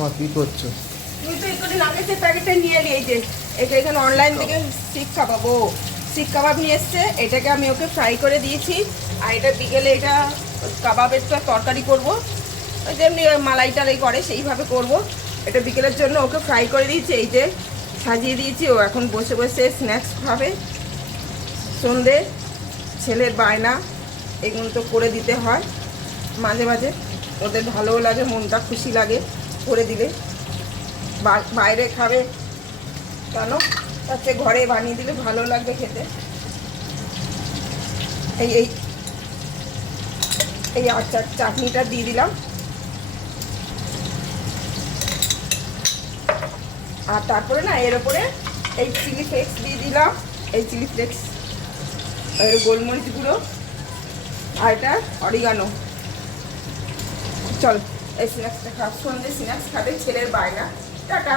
মা কি করছো? তুই তো একটু নাগেসের প্যাকেটটা নিয়ে এলি, এই যে এটা এখানে অনলাইন থেকে শিক কাবাব, ও শিক কাবাব নিয়ে এসছে। এটাকে আমি ওকে ফ্রাই করে দিয়েছি। আর এটা বিকেলে এটা কাবাবের তো তরকারি করবো, যেমনি মালাই টালাই করে সেইভাবে করব। এটা বিকেলের জন্য ওকে ফ্রাই করে দিয়েছি, এই যে সাজিয়ে দিয়েছি। ও এখন বসে বসে স্ন্যাক্স খাবে। সন্ধে ছেলের বায়না, এগুলো তো করে দিতে হয় মাঝে মাঝে, ওদের ভালোও লাগে, মনটা খুশি লাগে করে দিলে। বাইরে খাবে কেন, তার চেয়ে ঘরে বানিয়ে দিলে ভালো লাগবে খেতে। এই এই এই আচার চাটনিটা দিয়ে দিলাম। আর তারপরে না এর ওপরে এই চিলি ফ্লেক্স দিয়ে দিলাম, এই চিলি ফ্লেক্স, এর গোলমরিচ গুঁড়ো, আর এটা অরিগানো। চল এই স্ন্যাক্সটা খা, সন্ধ্যে স্ন্যাক্স খাবে ছেলের বায়না। টাটা।